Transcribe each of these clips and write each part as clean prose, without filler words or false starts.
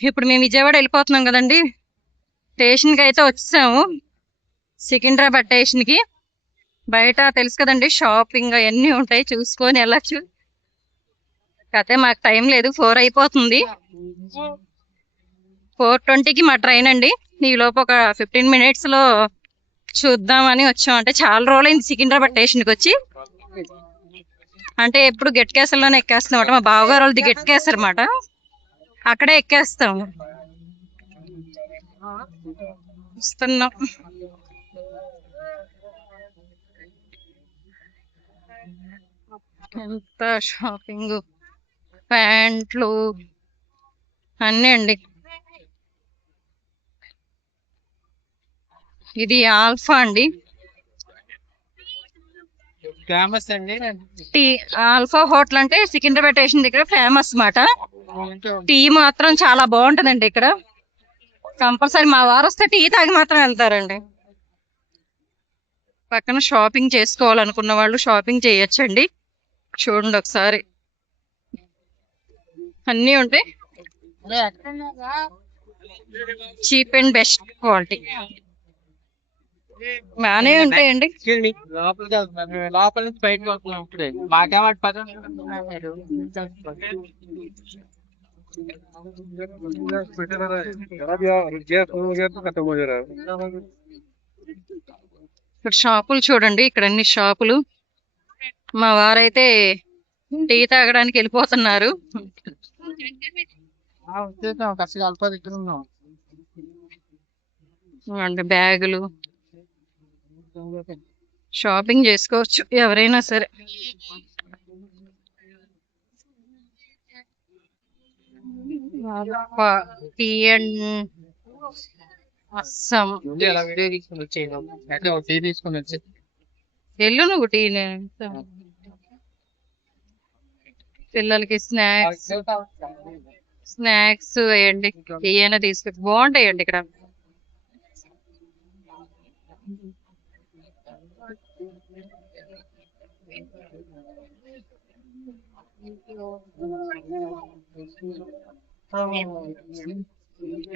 ఇప్పుడు మేము విజయవాడ వెళ్ళిపోతున్నాం కదండి. స్టేషన్కి అయితే వచ్చాము, సికింద్రాబాద్ స్టేషన్కి. బయట తెలుసు కదండి, షాపింగ్ అవన్నీ ఉంటాయి, చూసుకొని వెళ్ళచ్చు. కాకపోతే మాకు టైం లేదు, 4 అయిపోతుంది. 4:20కి మా ట్రైన్ అండి. ఈలోపు ఒక 15 minutesలో చూద్దామని వచ్చాం. అంటే చాలా రోజులైంది సికింద్రాబాద్ స్టేషన్కి వచ్చి. అంటే ఎప్పుడు గెట్ కేసర్లోనే ఎక్కేస్తాం అనమాట. మా బావగారు వాళ్ళది గెట్ కేసర్ అనమాట, అక్కడే ఎక్కేస్తాం. వస్తున్నాం. ఎంత షాపింగ్, ప్యాంట్లు అన్నీ అండి. ఇది ఆల్ఫా అండి, ఫేమస్ అండి. టీ. ఆల్ఫా హోటల్ అంటే సికింద్రాబాద్ స్టేషన్ దగ్గర ఫేమస్ మాట. టీ మాత్రం చాలా బాగుంటదండి ఇక్కడ. కంపల్సరీ మా వారు వస్తే టీ తాగి మాత్రం వెళ్తారండి. పక్కన షాపింగ్ చేసుకోవాలనుకున్న వాళ్ళు షాపింగ్ చేయొచ్చండి. చూడండి ఒకసారి, అన్నీ ఉంటాయి, చీప్ అండ్ బెస్ట్ క్వాలిటీ. బాగానే ఉంటాయండి. లోపల నుంచి బయటకు వస్తున్నాం. ఇప్పుడే మాకేమాట పదం ఇక్కడ షాపులు చూడండి, ఇక్కడ అన్ని షాపులు. మా వారైతే టీ తాగడానికి వెళ్ళిపోతున్నారు. అంటే బ్యాగులు, షాపింగ్ చేసుకోవచ్చు ఎవరైనా సరే. Tea and Assam. తీసుకుని వచ్చి వెళ్ళు నువ్వు టీ. పిల్లలకి స్నాక్స్ వేయండి, ఏమైనా తీసుకొచ్చి బాగుంటాయండి ఇక్కడ.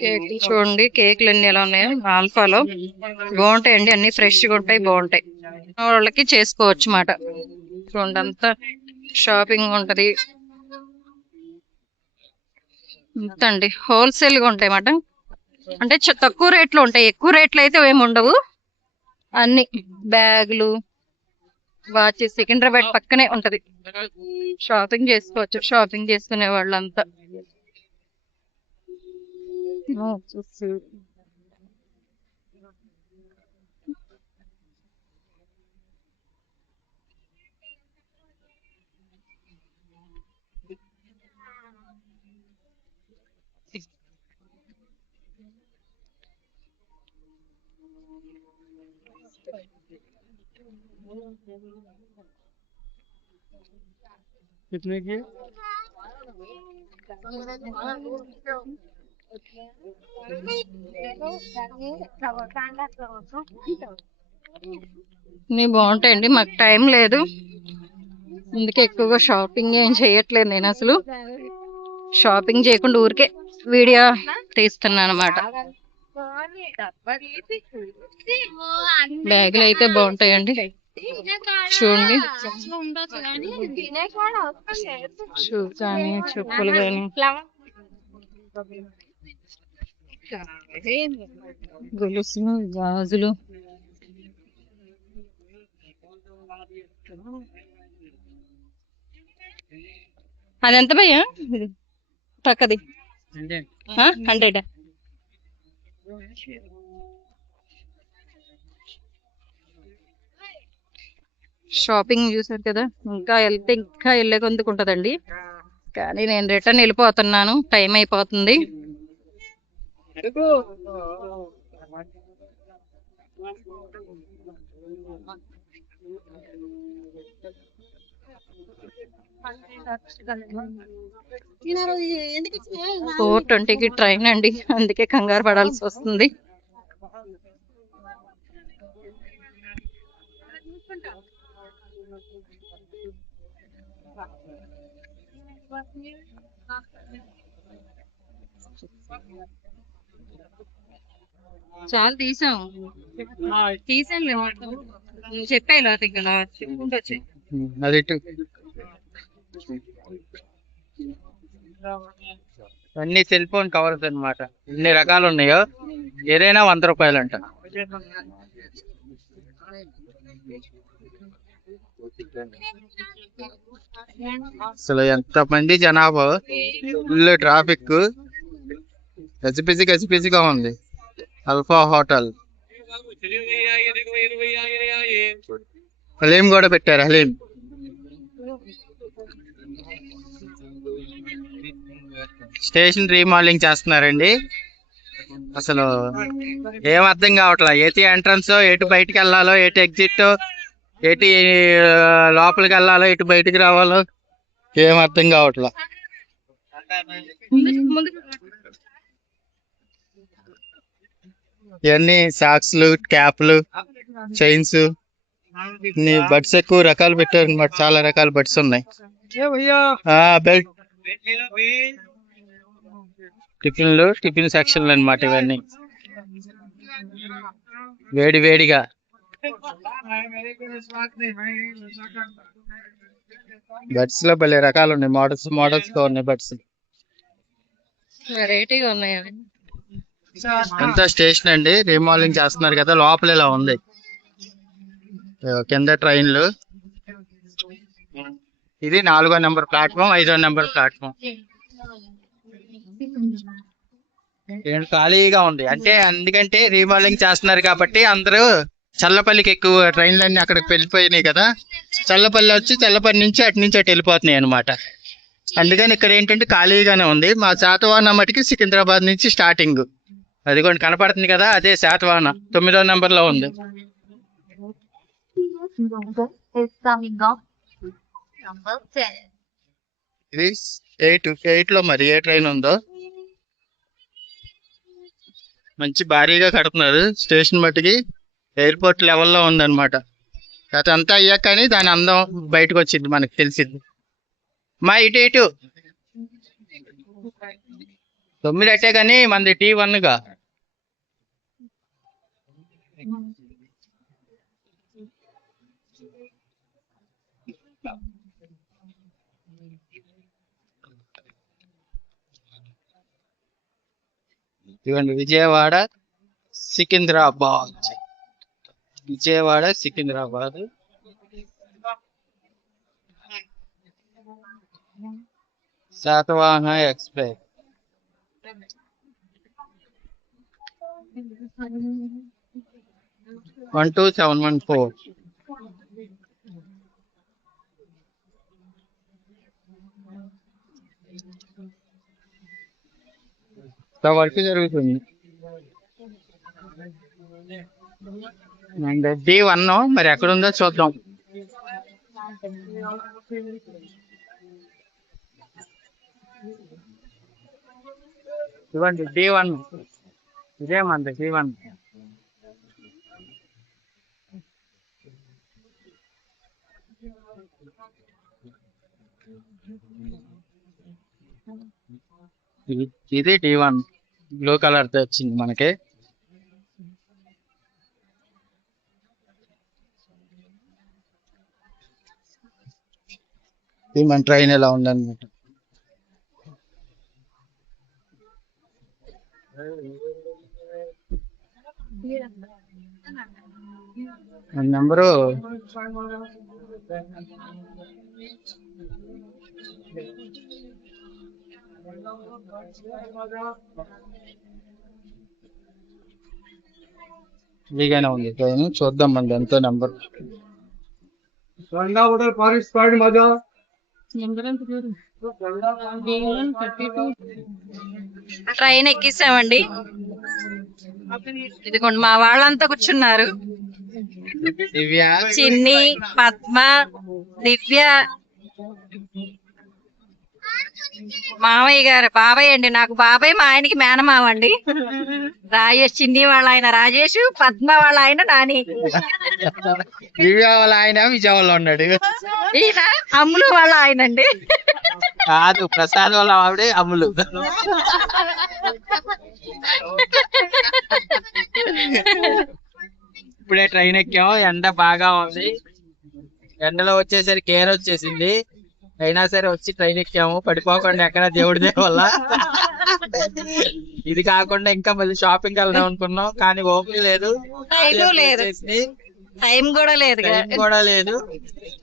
కేక్లు చూడండి, కేక్లు అన్ని ఎలా ఉన్నాయో. ఆల్ఫాలో బాగుంటాయండి, అన్ని ఫ్రెష్గా ఉంటాయి, బాగుంటాయి. వాళ్ళకి చేసుకోవచ్చు మాట. చూడండి అంతా షాపింగ్ ఉంటది. అండి హోల్సేల్గా ఉంటాయి మాట. అంటే తక్కువ రేట్లో ఉంటాయి, ఎక్కువ రేట్లు అయితే ఏమి ఉండవు. అన్ని బ్యాగులు, వాచ్. సికింద్రాబాద్ పక్కనే ఉంటది, షాపింగ్ చేసుకోవచ్చు షాపింగ్ చేసుకునే వాళ్ళంతా. कितने की? అన్నీ బాగుంటాయండి. మాకు టైం లేదు, అందుకే ఎక్కువగా షాపింగ్ ఏం చేయట్లేదు. నేను అసలు షాపింగ్ చేయకుండా ఊరికే వీడియో తీస్తున్నాను అనమాట. బ్యాగులు అయితే బాగుంటాయండి, చూడండి. షూస్ కానీ, చెప్పులు కానీ, గొలుసులు, గాజులు. అదెంత భయ్యా పక్కది? 100. షాపింగ్ చూసారు కదా, ఇంకా వెళ్తే ఇంకా వెళ్ళే కొందుకు ఉంటదండి. కానీ నేను రిటర్న్ వెళ్ళిపోతున్నాను, టైం అయిపోతుంది. ఫోర్ 20కి ట్రైన్ అండి, అందుకే కంగారు పడాల్సి వస్తుంది. చాలా తీసాం తీసాను చెప్పాను అది ఇక్కడ చెప్పుకుంటూ వచ్చి అది ఇటు. అన్ని సెల్ ఫోన్ కవర్స్ అన్నమాట. ఎన్ని రకాలు ఉన్నాయో ఏదైనా 100 రూపాయలు అంట. అసలు ఎంత మంది జనాభా, ఫుల్ ట్రాఫిక్, గజిబిజిగా ఉంది. అల్ఫా హోటల్ హలీం కూడా పెట్టారు. హలీం స్టేషన్ రీమోడలింగ్ చేస్తున్నారండి. అసలు ఏం అర్థం కావట్లా. ఏటి ఎంట్రన్స్, ఎటు బయటికి వెళ్ళాలో, ఎటు ఎగ్జిట్, ఎటు లోపలికి వెళ్ళాలో, ఎటు బయటికి రావాలో ఏం అర్థం కావట్లా. ఇవన్నీ సాక్స్లు, క్యాప్లు, చైన్స్, బడ్స్ ఎక్కువ రకాలు పెట్టారు అనమాట. చాలా రకాల బడ్స్ ఉన్నాయి. బెల్ట్, టిఫిన్ సెక్షన్లు అన్నమాట ఇవన్నీ. వేడిగా బడ్స్ లో భలే రకాలు ఉన్నాయి. మోడల్స్ తో ఉన్నాయి బడ్స్. వెరైటీగా ఉన్నాయి. ఎంత స్టేషన్ అండి, రీమోడలింగ్ చేస్తున్నారు కదా. లోపల ఇలా ఉంది. కింద ట్రైన్లు. ఇది 4వ నెంబర్ ప్లాట్ఫామ్, 5వ నెంబర్ ప్లాట్ఫామ్. ఖాళీగా ఉంది అంటే ఎందుకంటే రీమోడలింగ్ చేస్తున్నారు కాబట్టి అందరూ చల్లపల్లికి ఎక్కువ ట్రైన్లన్నీ అక్కడికి వెళ్ళిపోయినాయి కదా. చల్లపల్లి వచ్చి చల్లపల్లి నుంచి అటు వెళ్ళిపోతున్నాయి అనమాట. అందుకని ఇక్కడ ఏంటంటే ఖాళీగానే ఉంది. మా శాతవాహన మటుకి సికింద్రాబాద్ నుంచి స్టార్టింగ్. అది కూడా కనపడుతుంది కదా, అదే శాతవాహన 9వ నెంబర్ లో ఉంది. ఇది 8 లో మరి ఏ ట్రైన్ ఉందో. మంచి భారీగా కడుతున్నారు స్టేషన్ మట్టికి. ఎయిర్పోర్ట్ లెవెల్లో ఉందన్నమాట. అదంతా అయ్యాక కానీ దాని అందం బయటకు వచ్చింది, మనకు తెలిసింది. మా ఇటు 9 అట్టే కానీ మనది T1 గా. ఇవ్వండి Vijayawada Secunderabad. Satavahana express. One 2714. Work జరుగుతుంది. D1 మరి ఎక్కడుందో చూద్దాం. ఇవ్వండి D1. ఇదే మంది D1. ఇది D1 బ్లూ కలర్ తో వచ్చింది మనకి. ఇది మన ట్రైన్ ఎలా ఉందన్నమాట. నెంబరు ఇదిగానే ఉంది ట్రైన్. చూద్దాం మనది ఎంతో నెంబర్. ట్రైన్ ఎక్కిసామండి. ఇదిగోండి మా వాళ్ళంతా కూర్చున్నారు. దివ్య, చిన్ని, పద్మ, దివ్య, మామయ్య గారు బాబాయ్ అండి, నాకు బాబాయ్, మా ఆయనకి మేనమామ అండి. రాజేష్ చిన్ని వాళ్ళ ఆయన రాజేష్, పద్మ వాళ్ళ ఆయన నాని. విజయవాడ ఆయన విజయవాడలో ఉన్నాడు. ఈయన అమ్ములు వాళ్ళ ఆయన అండి. కాదు, ప్రసాద్ వాళ్ళ ఆవిడే అమ్ములు. ఇప్పుడే ట్రైన్ ఎక్కాము, ఎండ బాగా ఉంది. ఎండలో వచ్చేసరికి కేర్ వచ్చేసింది. అయినా సరే వచ్చి ట్రైన్ ఎక్కాము, పడిపోకుండా ఎక్కడ దేవుడి దయ వల్ల. ఇది కాకుండా ఇంకా మళ్ళీ షాపింగ్ వెళ్దాం అనుకున్నాం, కానీ ఓపిక లేదు. టైం కూడా లేదు.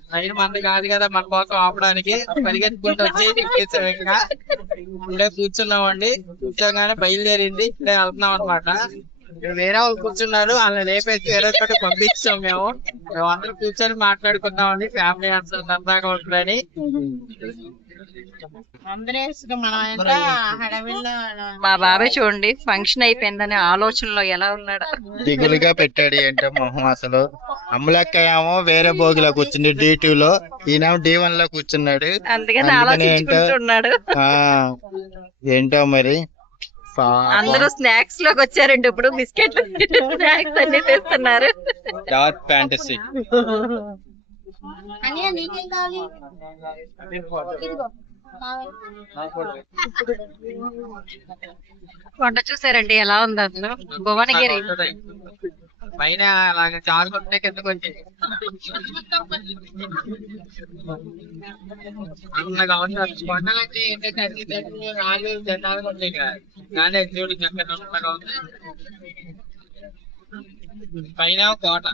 ట్రైన్ మంది కాదు కదా మన కోసం ఆపడానికి. పరిగెత్తుకుంటూ వచ్చి ఎక్కేసాం. ఇంకా ఇప్పుడే కూర్చున్నామండి. కూర్చోగానే బయలుదేరింది. ఇప్పుడే వెళ్తున్నాం అనమాట. వేరే వాళ్ళు కూర్చున్నారు, వాళ్ళని లేపేసి వేరే చోట పంపించాం. మేమందరం కూర్చొని మాట్లాడుకున్నామండి, ఫ్యామిలీ అందాగా ఉంటుందని. మా బాబాయ్ చూడండి, ఫంక్షన్ అయిపోయిందని ఆలోచనలో ఎలా ఉన్నాడు. దిగులుగా పెట్టాడు ఏంటో మొహం అసలు. అమ్ములక్కయేమో వేరే బోగిలో కూర్చుంది D2 లో, ఈయన D1 లో కూర్చున్నాడు. అందుకని ఆలోచించుకుంటున్నాడు. ఏంటో మరి. అందరూ స్నాక్స్ లోకి వచ్చారండి. ఇప్పుడు బిస్కెట్లు స్నాక్స్ అన్ని తెస్తున్నారు. Dark fantasy. వంట చూసారండి ఎలా ఉంది అసలు. భువనగిరి పైన అలాగే చారు కొట్టే కిందకు వచ్చి కొండలంటే ఏంటంటే అన్ని చెట్లు రాళ్ళు జెండాలు కొట్టాయి కదా, కానీ చూడు చక్కగా ఉన్నగా ఉంది. పైన కోట,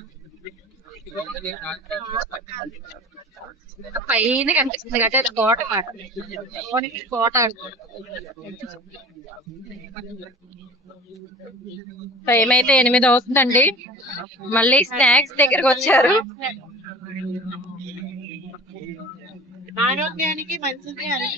పైన కనిపిస్తుంది అంటే అది కోట మాట. కోట టైం అయితే 8 అవుతుందండి. మళ్ళీ స్నాక్స్ దగ్గరకు వచ్చారు. ఆరోగ్యానికి మంచిది అని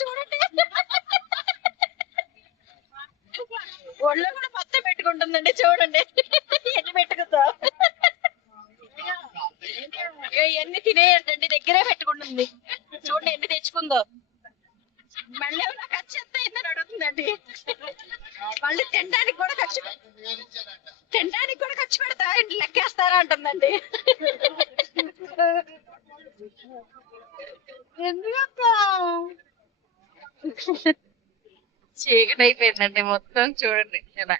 చూడండి, ఒళ్ళో కూడా మొత్తం పెట్టుకుంటుందండి. చూడండి ఎన్ని పెట్టుకుందో. ఎన్ని తినేయండి, దగ్గరే పెట్టుకుంటుంది. చూడండి ఎన్ని తెచ్చుకుందో. మళ్ళీ నాకు ఖర్చు ఎంత అయిందని అడుగుతుందండి. మళ్ళీ తినడానికి కూడా ఖర్చు పెడతా లెక్కేస్తారా అంటుందండి. చీకటి అయిపోయిందండి మొత్తం. చూడండి ఎలా